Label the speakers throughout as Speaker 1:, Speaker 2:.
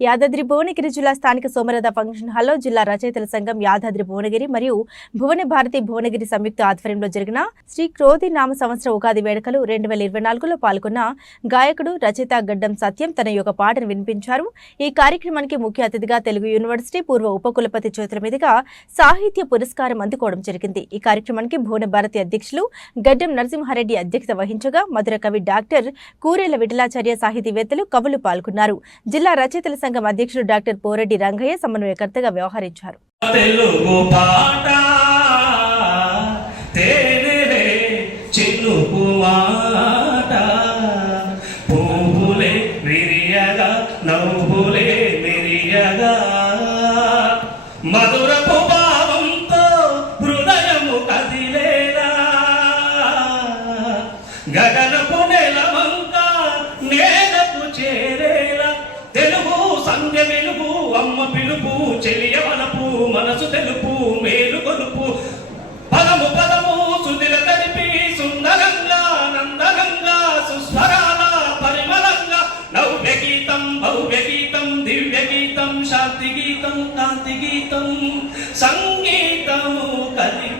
Speaker 1: యాదాద్రి భువనగిరి జిల్లా స్థానిక సోమరథ ఫంక్షన్ హాల్లో జిల్లా రచయితల సంఘం యాదాద్రి భువనగిరి మరియు భువన భారతి భువనగిరి సంయుక్త ఆధ్వర్యంలో జరిగిన శ్రీ క్రోధి నామ సంవత్సర ఉగాది వేడుకలు రెండు వేల ఇరవై నాలుగులో పాల్గొన్న గాయకుడు రచయిత గడ్డం సత్యం తన యొక్క పాటను వినిపించారు. ఈ కార్యక్రమానికి ముఖ్య అతిథిగా తెలుగు యూనివర్సిటీ పూర్వ ఉపకులపతి చేతుల మీదుగా సాహిత్య పురస్కారం అందుకోవడం జరిగింది. ఈ కార్యక్రమానికి భువన భారతి అధ్యక్షులు గడ్డం నరసింహారెడ్డి అధ్యక్షత వహించగా మధుర కవి డాక్టర్ కూరేల విఠలాచార్య సాహితీవేత్తలు కవులు పాల్గొన్నారు. జిల్లా రచయితల సంఘం అధ్యక్షుడు డాక్టర్ పోరెడ్డి రంగయ్య సమన్వయకర్తగా వ్యవహరించారు.
Speaker 2: మధురపు భావంతో హృదయము కదిలేలా అమ్మ పిలుపు చెలియ మనసు తెలుపు మేలు కొలుపు. పదము పదము సుదిర తడిపి సుందరంగా నందనంగా సుస్వరాల పరిమళంగా. నవ్య గీతం భవ్య గీతం దివ్య గీతం శాంతి గీతం కాంతి గీతం. సంగీతము కలిగి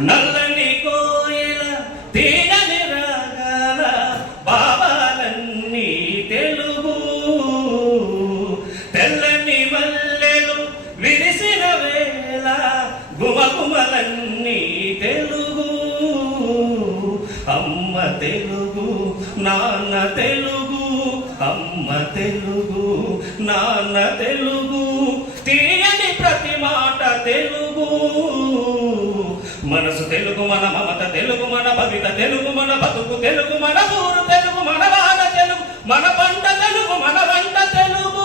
Speaker 2: నల్లని కోయిల తీగని రాగాల బాబాలన్నీ తెలుగు. తెల్లని మల్లెలు విరిసిన వేళ గుమగుమలన్నీ తెలుగు. అమ్మ తెలుగు నాన్న తెలుగు అమ్మ తెలుగు నాన్న తెలుగు. మన మమత తెలుగు మన భవిత తెలుగు మన బతుకు తెలుగు మన ఊరు తెలుగు మన వాన తెలుగు మన పంట తెలుగు మన వంట తెలుగు.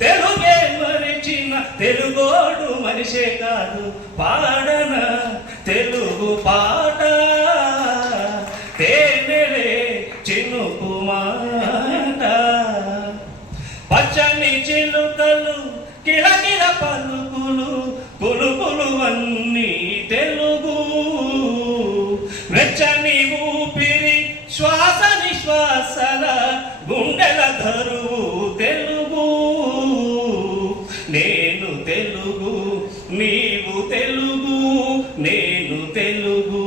Speaker 2: తెలుగే మరిచిన తెలుగోడు మనిషే కాదు పాడన తెలుగు పాట. తేనెలే చినుకు మాట. పచ్చని చిలుకలు కిలకిల పలుకులు పులుకులు అన్నీ తెలుగు. వెచ్చని ఊపిరి శ్వాస నిశ్వాసల గుండెల ధరువు తెలుగు. నేను తెలుగు నీవు తెలుగు నేను తెలుగు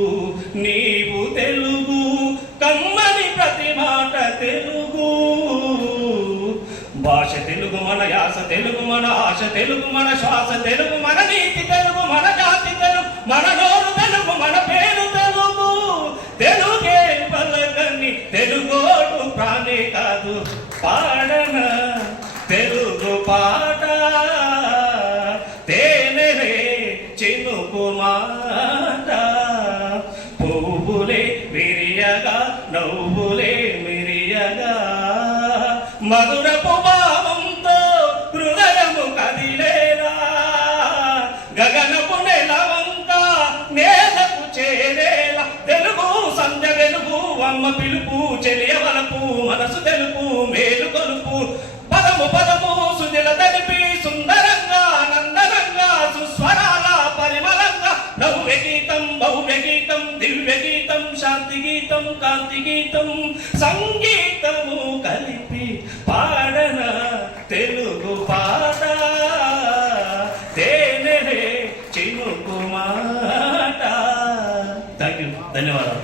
Speaker 2: నీవు తెలుగు కమ్మని ప్రతి మాట తెలుగు. భాష తెలుగు మన యాస తెలుగు మన ఆశ తెలుగు మన శ్వాస తెలుగు మన నీతి తెలుగు మన జాతి తెలుగు మన నోరు తెలుగు మన పేరు. తెలుగే పలకని తెలుగోడు ప్రాణే కాదు. పాడన తెలుగు పాట తేనెలే చినుకు మాట. పువ్వులే మిరియగా నవ్వులే మిరియగా. మధురపు భావంతో హృదయము కదిలే అమ్మ పిలుపు చెలియవలపు మనసు తెలుపు మేలు కొలుపు. పదము పదము సుజల తెలిపి సుందరంగా నందనంగా సుస్వరాల పరిమళంగా. భవ్య గీతం భవ్య గీతం దివ్య గీతం శాంతి గీతం కాంతి గీతం. సంగీతము కలిపి పాడన తెలుగు పాట. తేనె చినుకు మాట. థ్యాంక్ యూ ధన్యవాదాలు.